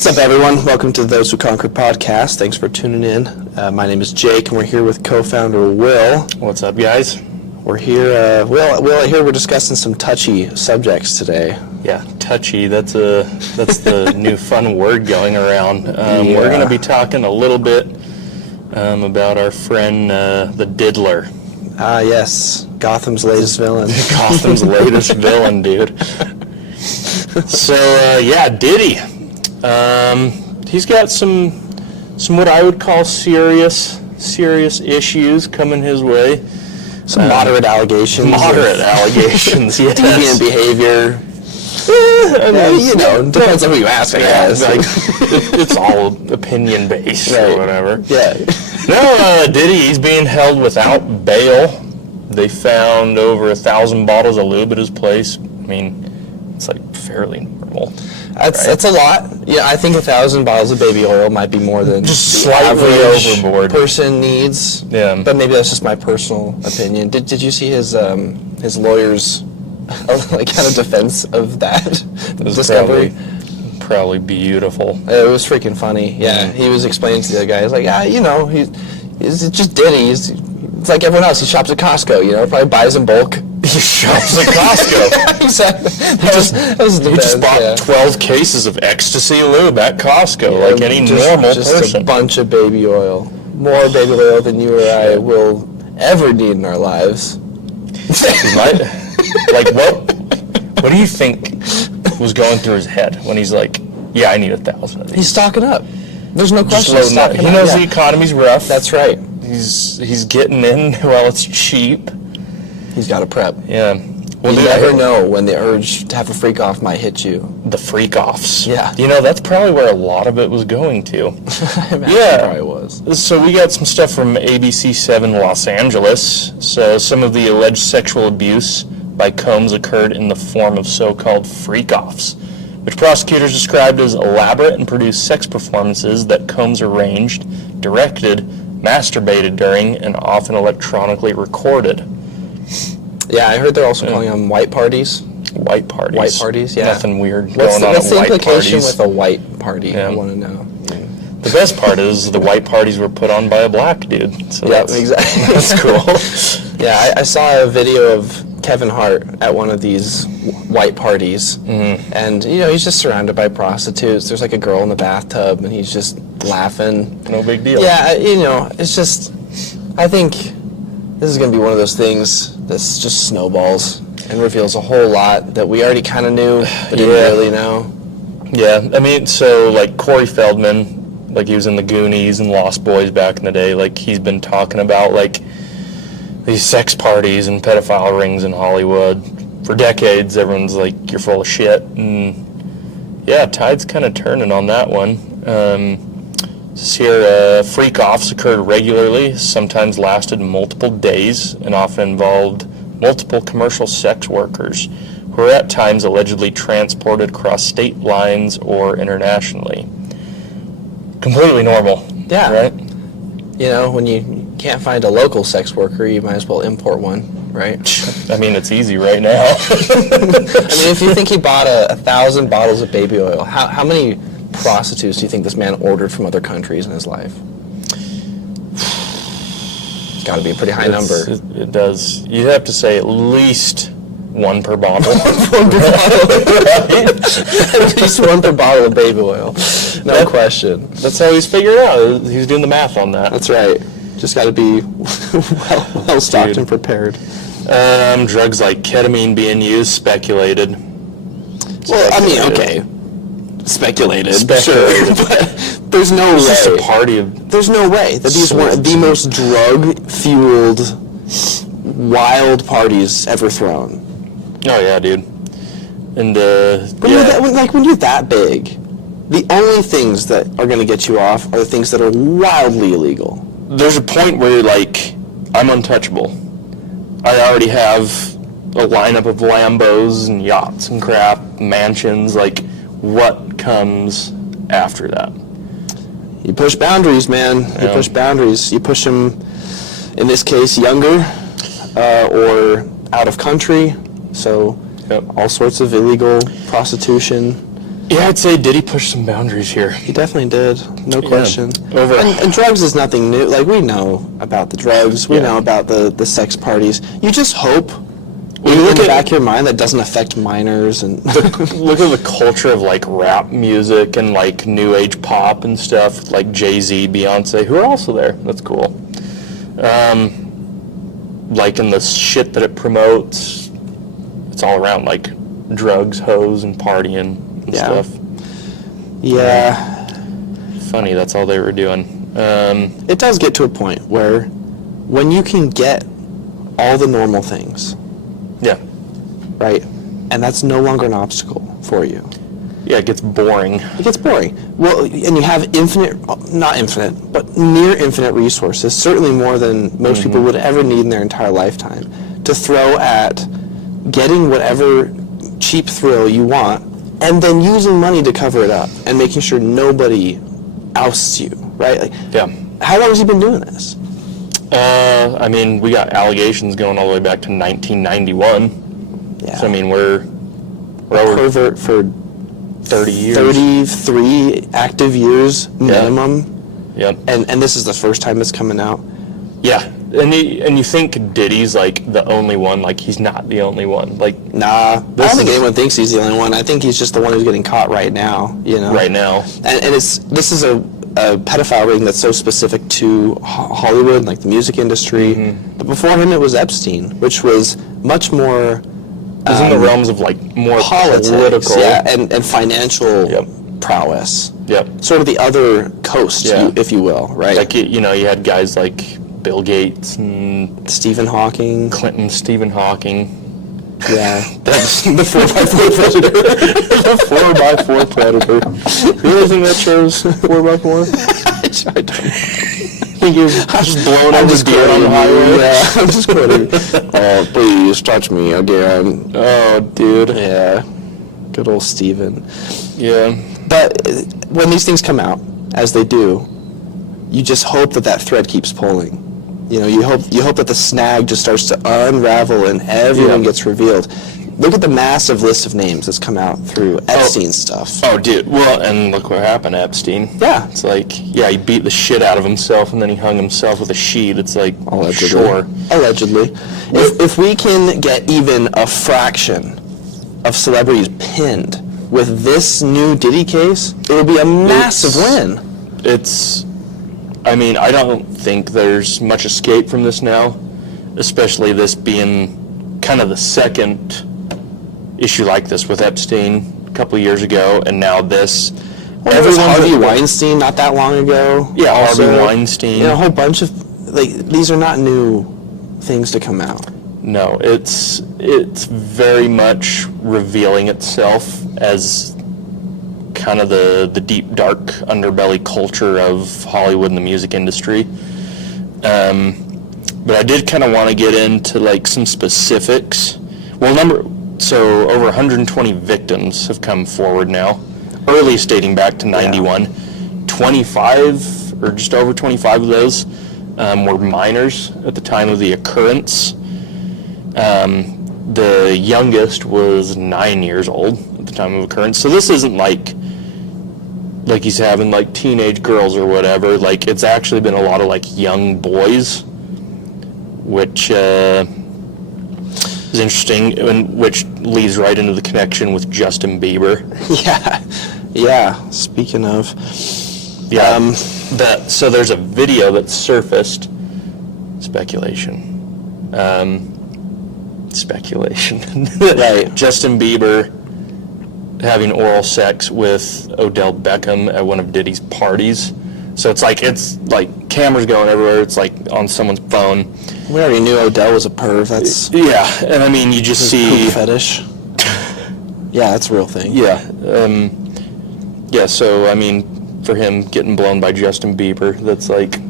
What's up, everyone? Welcome to the Those Who Conquer podcast. Thanks for tuning in. My name is Jake, and we're here with co-founder Will. What's up, guys? We're here. Will, here we're discussing some touchy subjects today. Yeah, touchy. That's the new fun word going around. We're going to be talking a little bit about our friend, the Diddler. Ah, yes. Gotham's latest villain. Gotham's latest villain, dude. So, Diddy. He's got some what I would call serious issues coming his way. Some moderate allegations. Yes. Deviant behavior. Depends on who you ask, I guess. It's all opinion-based or whatever. Yeah. No, Diddy, he's being held without bail. They found over 1,000 bottles of lube at his place. I mean, it's like fairly normal. That's a lot. Yeah, I think 1,000 bottles of baby oil might be more than just the slightly average overboard person needs. Yeah, but maybe that's just my personal opinion. Did you see his lawyer's kind of defense of that discovery? Probably beautiful. It was freaking funny. Yeah, he was explaining to the guy. He's like, he's just Diddy. It's like everyone else. He shops at Costco. Probably buys in bulk. He shops at Costco. Exactly. He just bought 12 cases of ecstasy lube at Costco, like any normal person. Just a bunch of baby oil. More baby oil than you or I will ever need in our lives. What do you think was going through his head when he's like, I need 1,000 of these? He's stocking up. There's no question. He knows the economy's rough. That's right. He's getting in while it's cheap. He's got to prep. Yeah. Well, you never know when the urge to have a freak off might hit you. The freak offs. Yeah. That's probably where a lot of it was going to. I imagine it probably was. So we got some stuff from ABC7 Los Angeles. So some of the alleged sexual abuse by Combs occurred in the form of so-called freak offs, which prosecutors described as elaborate and produced sex performances that Combs arranged, directed, masturbated during, and often electronically recorded. Yeah, I heard they're also calling them white parties. White parties. White parties, yeah. Nothing weird What's going on What's at the white implication parties. with a white party? Yeah. I want to know. The best part is the white parties were put on by a black dude. So yeah, exactly. That's cool. Yeah, I saw a video of Kevin Hart at one of these white parties, and he's just surrounded by prostitutes. There's like a girl in the bathtub, and he's just laughing. No big deal. Yeah, it's just, I think this is going to be one of those things that's just snowballs and reveals a whole lot that we already kind of knew, but didn't really know. Yeah, I mean, so like Corey Feldman, like he was in the Goonies and Lost Boys back in the day, like he's been talking about like these sex parties and pedophile rings in Hollywood for decades. Everyone's like, you're full of shit. And yeah, tide's kind of turning on that one. This here, freak-offs occurred regularly, sometimes lasted multiple days, and often involved multiple commercial sex workers who were at times allegedly transported across state lines or internationally. Completely normal. Yeah. Right? When you can't find a local sex worker, you might as well import one, right? I mean, it's easy right now. I mean, if you think he bought 1,000 bottles of baby oil, how many prostitutes do you think this man ordered from other countries in his life? It's got to be a pretty high number. It does. You'd have to say at least one per bottle. One per bottle. At least one per bottle of baby oil. No question. That's how he's figured out. He's doing the math on that. That's right. Just got to be well stocked and prepared. Drugs like ketamine being used, speculated. Well, I mean, okay. Speculated. Sure, but there's no way. It's just a party of... There's no way that these weren't the most drug-fueled, wild parties ever thrown. Oh, yeah, dude. And, when you're that big, the only things that are going to get you off are the things that are wildly illegal. There's a point where you're like, I'm untouchable. I already have a lineup of Lambos and yachts and crap, mansions, like... What comes after that? You push boundaries, man. You push boundaries. You push them, in this case, younger or out of country. So all sorts of illegal prostitution. Yeah, I'd say Diddy pushed some boundaries here. He definitely did, no question. And drugs is nothing new. Like, we know about the drugs. We know about the sex parties. You just hope, in the back of your mind, that doesn't affect minors. And look at the culture of, like, rap music and, like, new age pop and stuff, like Jay-Z, Beyonce, who are also there. That's cool. Like, in the shit that it promotes, it's all around, like, drugs, hoes, and partying and stuff. Yeah. Funny, that's all they were doing. It does get to a point where when you can get all the normal things, right, and that's no longer an obstacle for you. Yeah, it gets boring. It gets boring. Well, and you have not infinite, but near infinite resources, certainly more than most people would ever need in their entire lifetime, to throw at getting whatever cheap thrill you want, and then using money to cover it up and making sure nobody ousts you, right? Like, how long has he been doing this? I mean, we got allegations going all the way back to 1991. Yeah. So, I mean, we're over pervert for 30 years. 33 active years minimum. Yep. And this is the first time it's coming out. Yeah. And you think Diddy's, like, the only one. Like, he's not the only one. Like, nah, I don't think anyone thinks he's the only one. I think he's just the one who's getting caught right now, you know? Right now. And this is a pedophile ring that's so specific to Hollywood, like the music industry. But before him, it was Epstein, which was much more... It was in the realms of, like, more political. Yeah, and financial prowess. Yep. Sort of the other coast, if you will, right? Like, you know, you had guys like Bill Gates and Stephen Hawking. Clinton, Stephen Hawking. Yeah, that's the 4x4 predator. The 4x4 predator. You really think that show's 4x4? I don't know. I think you're just blowing over deer on the highway. Yeah, I'm just quoting. Oh, please touch me again. Oh, dude. Yeah, good old Stephen. Yeah. But when these things come out, as they do, you just hope that thread keeps pulling. You know, you hope that the snag just starts to unravel and everyone gets revealed. Look at the massive list of names that's come out through Epstein's stuff. Oh, dude. Well, and look what happened to Epstein. Yeah. It's like, he beat the shit out of himself, and then he hung himself with a sheet. It's like, Allegedly. Sure. Allegedly. If we can get even a fraction of celebrities pinned with this new Diddy case, it would be a massive win. I mean, I don't think there's much escape from this now, especially this being kind of the second issue like this with Epstein a couple of years ago, and now this. There was Harvey Weinstein not that long ago. Yeah, also, Harvey Weinstein. You know, a whole bunch of, like, these are not new things to come out. No, it's very much revealing itself as kind of the deep, dark underbelly culture of Hollywood and the music industry. But I did kind of want to get into, like, some specifics. Well, so over 120 victims have come forward now, earliest dating back to 91. 25, or just over 25 of those, were minors at the time of the occurrence. The youngest was 9 years old at the time of occurrence. So this isn't like he's having, like, teenage girls or whatever. Like, it's actually been a lot of, like, young boys, which is interesting, and which leads right into the connection with Justin Bieber. Yeah. Speaking of, so there's a video that surfaced. Speculation. Right. Justin Bieber having oral sex with Odell Beckham at one of Diddy's parties. So it's like cameras going everywhere. It's like on someone's phone. We already knew Odell was a perv. That's and I mean, you just see poop fetish. Yeah, that's a real thing. So I mean, for him getting blown by Justin Bieber, that's like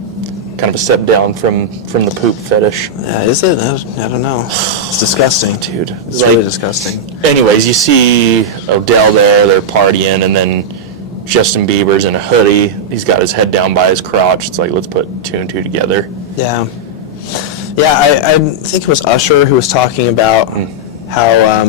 kind of a step down from the poop fetish. Yeah, is it? I don't know. It's disgusting, dude. It's really disgusting. Anyways, you see Odell there, they're partying, and then Justin Bieber's in a hoodie. He's got his head down by his crotch. It's like, let's put two and two together. Yeah, I think it was Usher who was talking about how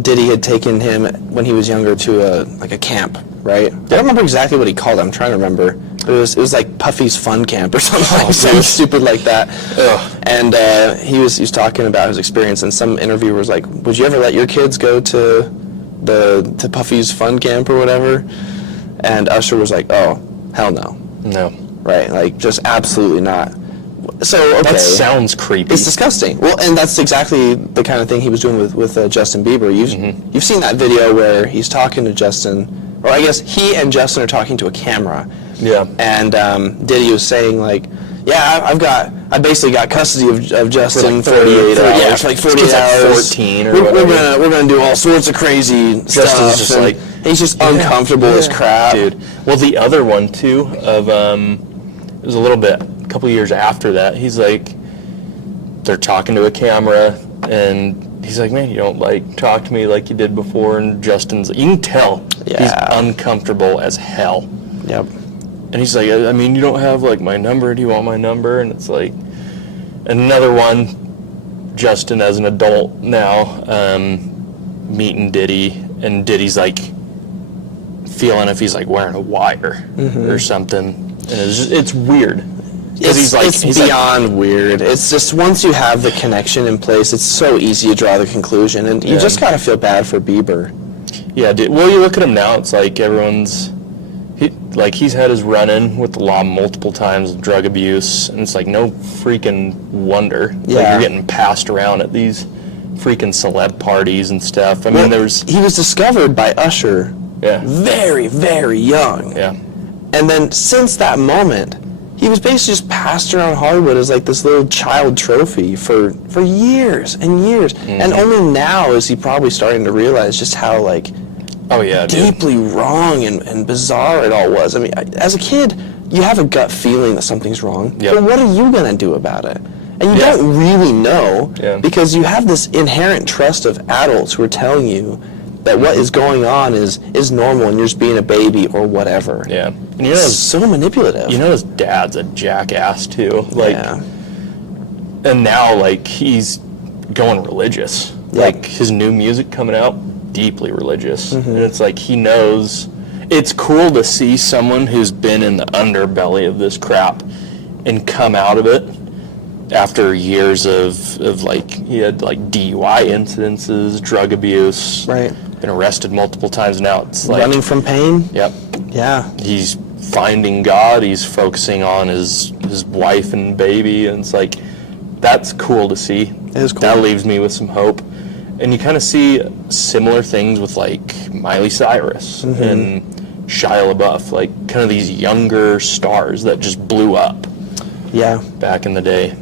Diddy had taken him when he was younger to a camp, right? I don't remember exactly what he called it. I'm trying to remember. But it was like Puffy's Fun Camp or something stupid like that. Ugh. And he was talking about his experience, and some interviewer was like, "Would you ever let your kids go to Puffy's Fun Camp or whatever?" And Usher was like, "Oh, hell no." No. Right? Like, just absolutely not. So, okay. That sounds creepy. It's disgusting. Well, and that's exactly the kind of thing he was doing with Justin Bieber. You've seen that video where he's talking to Justin, or I guess he and Justin are talking to a camera. Yeah. And Diddy was saying, like, yeah, I basically got custody of Justin for like 48 hours. Yeah, for like 48 hours. 14 or whatever. We're gonna do all sorts of crazy stuff. Justin's just like, he's just uncomfortable as crap, dude. Well, the other one too of it was a couple years after that. He's like, they're talking to a camera, and he's like, man, you don't like talk to me like you did before. And Justin's, you can tell he's uncomfortable as hell. Yep. And he's like, I mean, you don't have like my number. Do you want my number? And it's like another one. Justin, as an adult now, meeting Diddy, and Diddy's like feeling if he's like wearing a wire or something, and it's weird. It's beyond weird. It's just once you have the connection in place, it's so easy to draw the conclusion, and you just gotta feel bad for Bieber. Yeah, dude. Well, you look at him now; it's like he's had his run-in with the law multiple times, drug abuse, and it's like no freaking wonder. Yeah. Like, you're getting passed around at these freaking celeb parties and stuff. I mean, he was discovered by Usher very, very young. Yeah. And then since that moment, he was basically just passed around Hollywood as like this little child trophy for years and years. And only now is he probably starting to realize just how like deeply wrong and bizarre it all was. I mean, as a kid, you have a gut feeling that something's wrong. Yep. But what are you going to do about it? And you don't really know because you have this inherent trust of adults who are telling you that what is going on is normal and you're just being a baby or whatever. Yeah. And you know, it's so manipulative. You know his dad's a jackass too. Like, and now like he's going religious. Yep. Like his new music coming out, deeply religious. And it's like he knows. It's cool to see someone who's been in the underbelly of this crap and come out of it after years of like, he had like DUI incidences, drug abuse, been arrested multiple times. Now it's like running from pain. Yep. Yeah. He's finding God. He's focusing on his wife and baby, and it's like, that's cool to see. It is cool. That leaves me with some hope. And you kind of see similar things with like Miley Cyrus and Shia LaBeouf, like kind of these younger stars that just blew up. Yeah. Back in the day.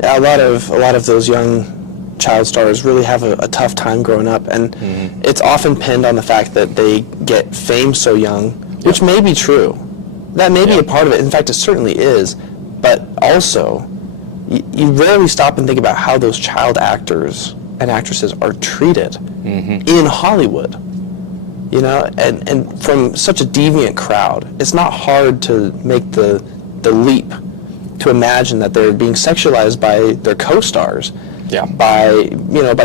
Yeah, a lot of those young child stars really have a tough time growing up, and it's often pinned on the fact that they get fame so young, which may be true. That may be a part of it. In fact, it certainly is. But also, you rarely stop and think about how those child actors and actresses are treated in Hollywood. You know, and from such a deviant crowd, it's not hard to make the leap to imagine that they're being sexualized by their co-stars, by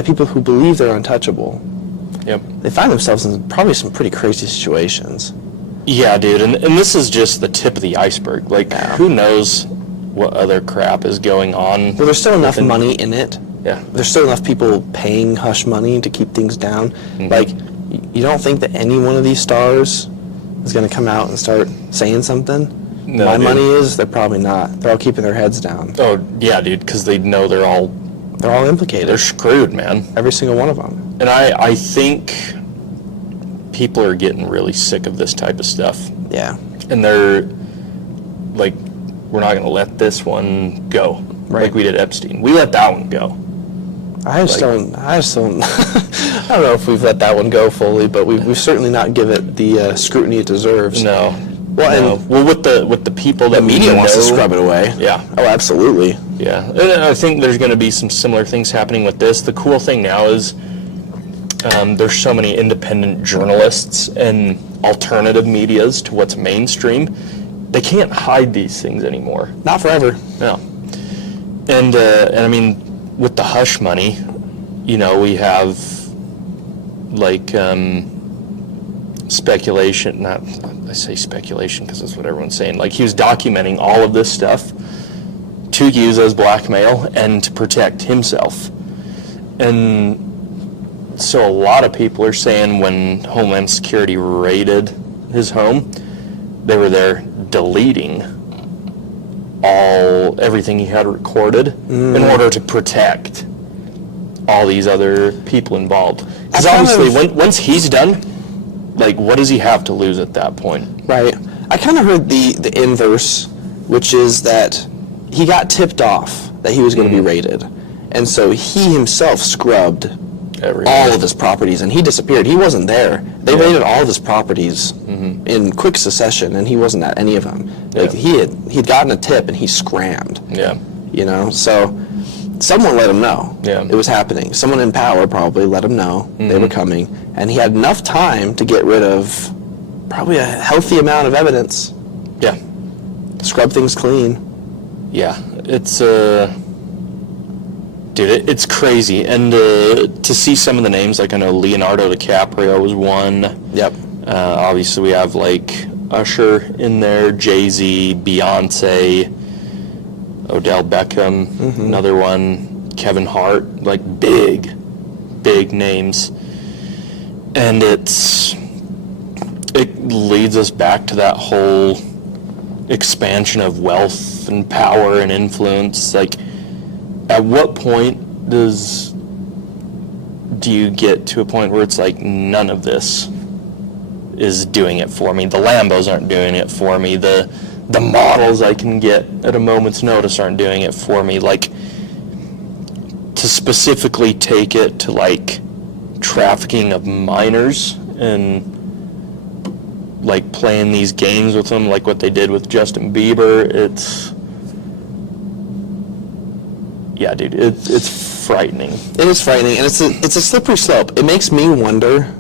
people who believe they're untouchable. Yep. They find themselves in probably some pretty crazy situations. Yeah, dude, and this is just the tip of the iceberg. Like, who knows what other crap is going on? Well, there's still enough money in it. Yeah. There's still enough people paying hush money to keep things down. Like, you don't think that any one of these stars is going to come out and start saying something? No, My money is, they're probably not. They're all keeping their heads down. Oh, yeah, dude, because they know they're all implicated. They're screwed, man. Every single one of them. And I think people are getting really sick of this type of stuff. Yeah. And they're like, we're not going to let this one go. Right. Like we did Epstein. We let that one go. I just don't I don't know if we've let that one go fully, but we've certainly not given it the scrutiny it deserves. No. Well, with the people that the media wants to scrub it away. Yeah. Oh, absolutely. Yeah. And I think there's going to be some similar things happening with this. The cool thing now is there's so many independent journalists and alternative medias to what's mainstream. They can't hide these things anymore. Not forever. No. And I mean, with the hush money, you know, we have like speculation, not, I say speculation because that's what everyone's saying, like he was documenting all of this stuff to use as blackmail and to protect himself. And so a lot of people are saying when Homeland Security raided his home, they were there deleting everything he had recorded in order to protect all these other people involved. Because obviously, once he's done, like, what does he have to lose at that point? Right. I kind of heard the inverse, which is that he got tipped off that he was going to be raided, and so he himself scrubbed all of his properties, and he disappeared. He wasn't there. They raided all of his properties in quick succession, and he wasn't at any of them. Like he'd gotten a tip, and he scrammed. Yeah. You know, so someone let him know it was happening. Someone in power probably let him know they were coming, and he had enough time to get rid of probably a healthy amount of evidence. Yeah. Scrub things clean. Yeah. It's dude, it's crazy. And to see some of the names, like I know Leonardo DiCaprio was one. Yep. Obviously, we have like Usher in there, Jay-Z, Beyonce, Odell Beckham, another one, Kevin Hart, like big names. And it leads us back to that whole expansion of wealth and power and influence. Like, at what point do you get to a point where it's like, none of this is doing it for me? The Lambos aren't doing it for me. The models I can get at a moment's notice aren't doing it for me. Like, to specifically take it to like trafficking of minors and like playing these games with them, like what they did with Justin Bieber, yeah, dude, it's frightening. It is frightening, and it's a slippery slope. It makes me wonder,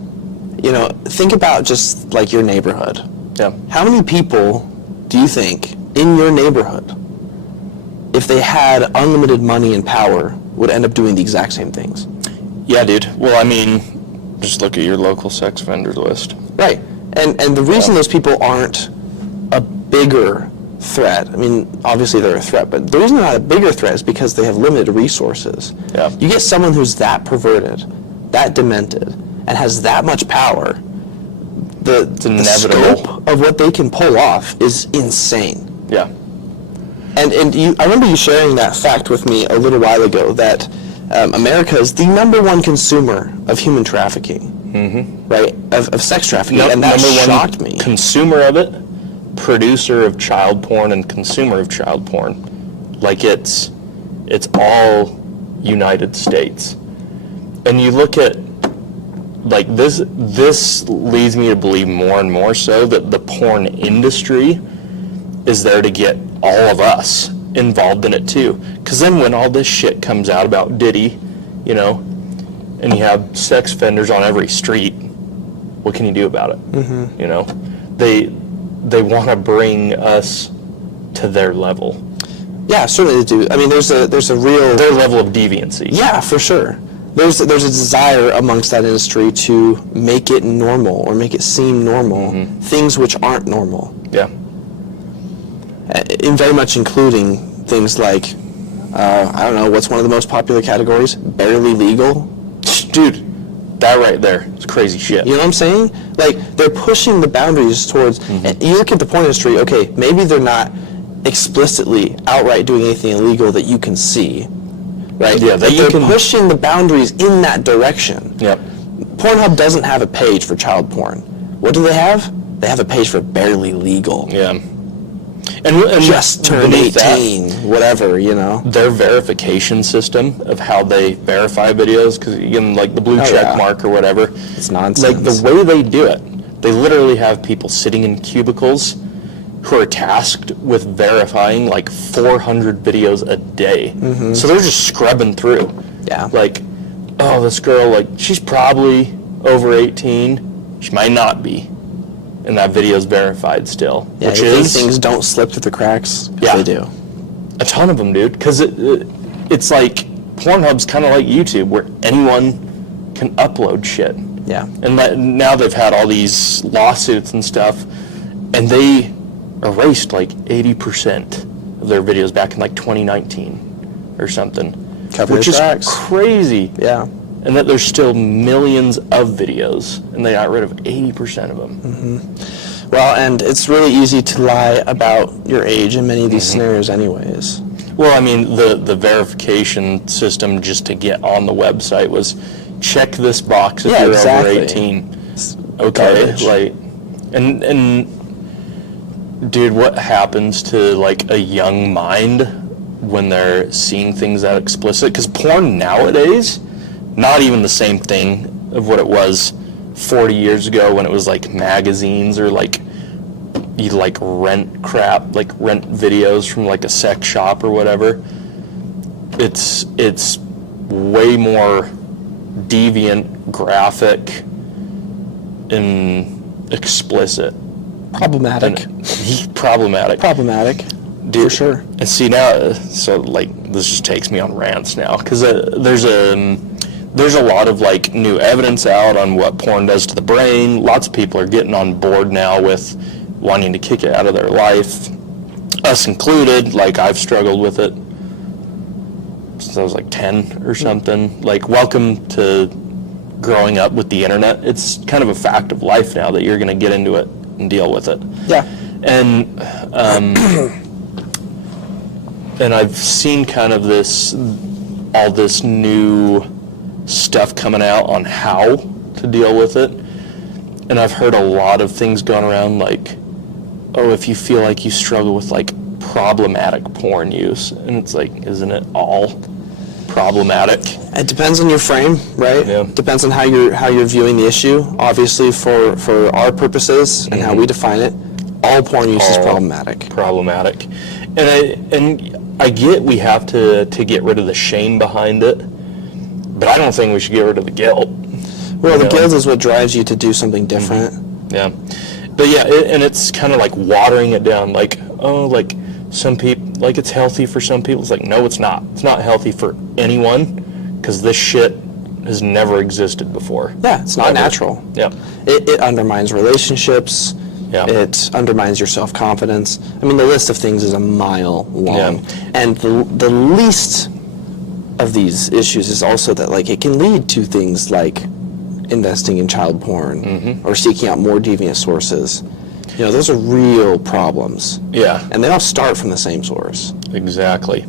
you know, think about just like your neighborhood. Yeah. How many people do you think in your neighborhood, if they had unlimited money and power, would end up doing the exact same things? Yeah, dude. Well, I mean, just look at your local sex offender list. Right. And the reason those people aren't a bigger threat, I mean, obviously they're a threat, but the reason they're not a bigger threat is because they have limited resources. Yeah. You get someone who's that perverted, that demented, and has that much power, the scope of what they can pull off is insane. Yeah. And I remember you sharing that fact with me a little while ago, that America is the #1 consumer of human trafficking, right? Of sex trafficking, and that shocked me. Consumer of it, producer of child porn, and consumer of child porn. Like, it's all United States. And you look at, like, this leads me to believe more and more so that the porn industry is there to get all of us involved in it too. Because then when all this shit comes out about Diddy, you know, and you have sex offenders on every street, what can you do about it? You know, they want to bring us to their level. Yeah, certainly they do. I mean, there's a real... Their level of deviancy. Yeah, for sure. There's a desire amongst that industry to make it normal, or make it seem normal, things which aren't normal. Yeah. In very much including things like, I don't know, what's one of the most popular categories? Barely legal? Dude, that right there is crazy shit. You know what I'm saying? Like, they're pushing the boundaries towards, and you look at the porn industry, okay, maybe they're not explicitly outright doing anything illegal that you can see, right? Yeah, but they're pushing the boundaries in that direction. Yep. Pornhub doesn't have a page for child porn. What do they have? They have a page for barely legal. Yeah. And just turned 18, whatever, you know. Their verification system of how they verify videos, because you give them like the blue check mark or whatever. It's nonsense. Like, the way they do it, they literally have people sitting in cubicles who are tasked with verifying like 400 videos a day. So they're just scrubbing through. Yeah. Like, oh, this girl, like, she's probably over 18. She might not be. And that video's verified still. Yeah, which these things don't slip through the cracks. Yeah, they do. A ton of them, dude. Because it's like Pornhub's kind of like YouTube, where anyone can upload shit. Yeah. And now they've had all these lawsuits and stuff, and they erased like 80% of their videos back in like 2019 or something. Cover which their is tracks. crazy. Yeah. And that there's still millions of videos, and they got rid of 80% of them. Mm-hmm. Well, and it's really easy to lie about your age in many of these scenarios anyways. Well, I mean, the verification system just to get on the website was check this box if you're over 18. Okay, Garbage. like, and dude, what happens to like a young mind when they're seeing things that explicit? Because porn nowadays, not even the same thing of what it was 40 years ago when it was like magazines or like you like rent crap, like rent videos from like a sex shop or whatever. It's way more deviant, graphic, and explicit. Problematic. Problematic. For sure. And see now, so like this just takes me on rants now because there's a lot of like new evidence out on what porn does to the brain. Lots of people are getting on board now with wanting to kick it out of their life, us included. Like I've struggled with it since I was like 10 or something. Like welcome to growing up with the internet. It's kind of a fact of life now that you're going to get into it and deal with it. Yeah. And and I've seen kind of all this new stuff coming out on how to deal with it. And I've heard a lot of things going around like, oh, if you feel like you struggle with like problematic porn use, and it's like, isn't it all problematic? It depends on your frame, right? Yeah. Depends on how you're viewing the issue. Obviously, for our purposes and how we define it, all porn use is problematic. Problematic, and I get we have to get rid of the shame behind it, but I don't think we should get rid of the guilt. Well, the guilt is what drives you to do something different. Yeah, but yeah, and it's kind of like watering it down. Like, oh, like some people, like it's healthy for some people. It's like, no, it's not. It's not healthy for anyone because this shit has never existed before. Yeah, it's not natural. Yeah, it undermines relationships. Yeah. It undermines your self-confidence. I mean, the list of things is a mile long. Yeah. And the least of these issues is also that like it can lead to things like investing in child porn or seeking out more deviant sources. You know, those are real problems. Yeah. And they all start from the same source. Exactly.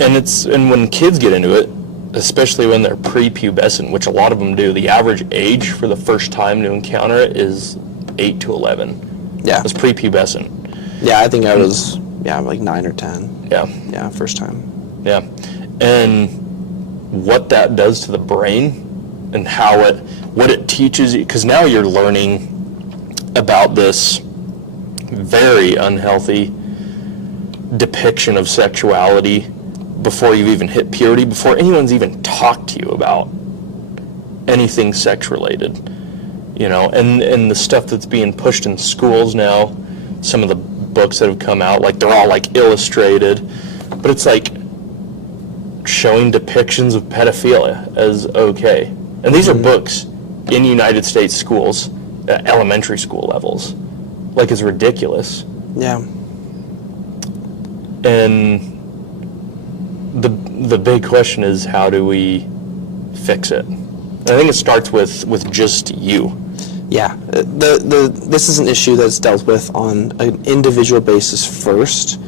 And when kids get into it, especially when they're prepubescent, which a lot of them do, the average age for the first time to encounter it is 8 to 11. Yeah. It's prepubescent. Yeah, I think I was like 9 or 10. Yeah. Yeah, first time. Yeah. And what that does to the brain and what it teaches you, because now you're learning about this very unhealthy depiction of sexuality before you've even hit puberty, before anyone's even talked to you about anything sex related, you know, and the stuff that's being pushed in schools now, some of the books that have come out, like they're all like illustrated, but it's like showing depictions of pedophilia as okay. And these are books in United States schools at elementary school levels. Like, it's ridiculous. Yeah. And the big question is, how do we fix it? And I think it starts with just you. Yeah. This is an issue that's dealt with on an individual basis first,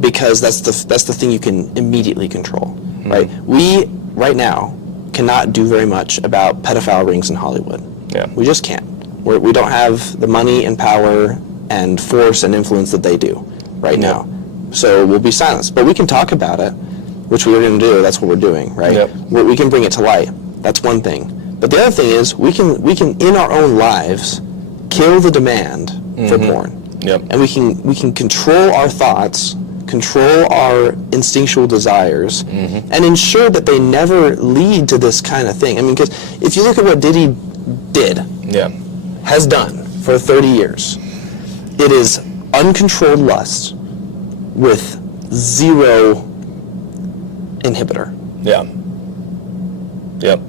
because that's the thing you can immediately control, right? We, right now, cannot do very much about pedophile rings in Hollywood. Yeah. We just can't. We don't have the money and power and force and influence that they do right now. So we'll be silenced. But we can talk about it, which we're going to do. That's what we're doing, right? Yep. We can bring it to light. That's one thing. But the other thing is we can in our own lives kill the demand for porn. Yep. And we can control our thoughts, control our instinctual desires, and ensure that they never lead to this kind of thing. I mean, because if you look at what Diddy has done for 30 years, it is uncontrolled lust with zero inhibitor. Yeah. Yep.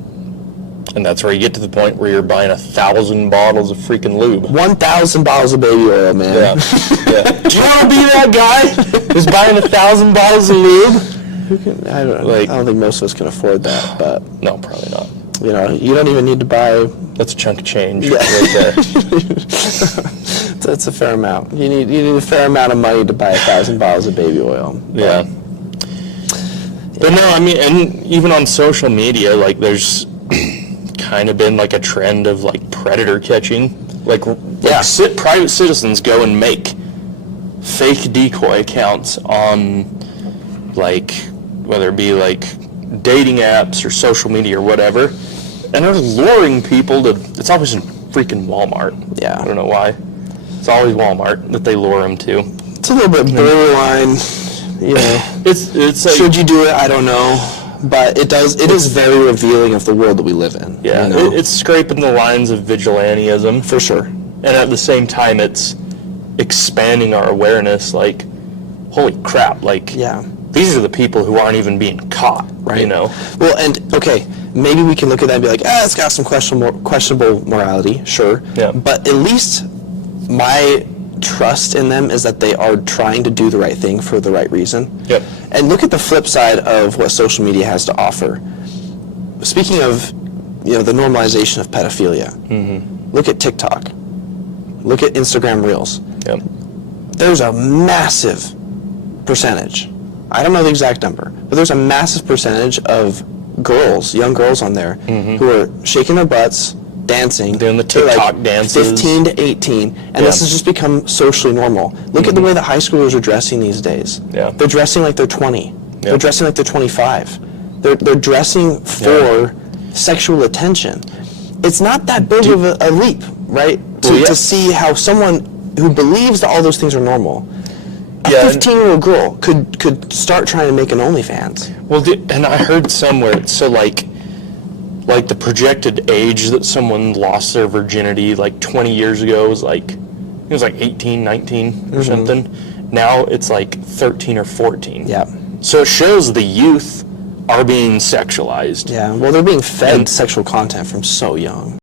And that's where you get to the point where you're buying 1,000 bottles of freaking lube. 1,000 bottles of baby oil, man. Yeah. Do you want to be that guy who's buying 1,000 bottles of lube? I don't think most of us can afford that, but No, probably not. you don't even need to buy. That's a chunk of change right there. That's a fair amount. You need a fair amount of money to buy 1,000 bottles of baby oil. Yeah. But no, I mean, and even on social media, like, there's kind of been like a trend of like predator catching. Private citizens go and make fake decoy accounts on, like, whether it be like dating apps or social media or whatever, and they're luring people to. It's always in freaking Walmart. Yeah. I don't know why. It's always Walmart that they lure them to. It's a little bit borderline. It's like, should you do it? I don't know, but it is very revealing of the world that we live in. Yeah, it's scraping the lines of vigilantism for sure, and at the same time, it's expanding our awareness. Like, holy crap! Like, these are the people who aren't even being caught. Right. Well, and okay, maybe we can look at that and be like, it's got some questionable morality, sure. Yeah. But at least my trust in them is that they are trying to do the right thing for the right reason. Yep. And look at the flip side of what social media has to offer. Speaking of, the normalization of pedophilia. Mm-hmm. Look at TikTok. Look at Instagram Reels. Yep. There's a massive percentage. I don't know the exact number, but there's a massive percentage of young girls on there who are shaking their butts, dancing, doing the TikTok dances, 15 to 18, and this has just become socially normal. Look at the way that high schoolers are dressing these days. Yeah. They're dressing like they're 20. Yep. They're dressing like they're 25. They're dressing for sexual attention. It's not that big of a leap, right? To see how someone who believes that all those things are normal, a 15-year-old girl could start trying to make an OnlyFans. Well, and I heard somewhere, so like the projected age that someone lost their virginity like 20 years ago was like, it was like 18, 19 or something. Now it's like 13 or 14. Yeah. So it shows the youth are being sexualized. Yeah, well, they're being fed sexual content from so young.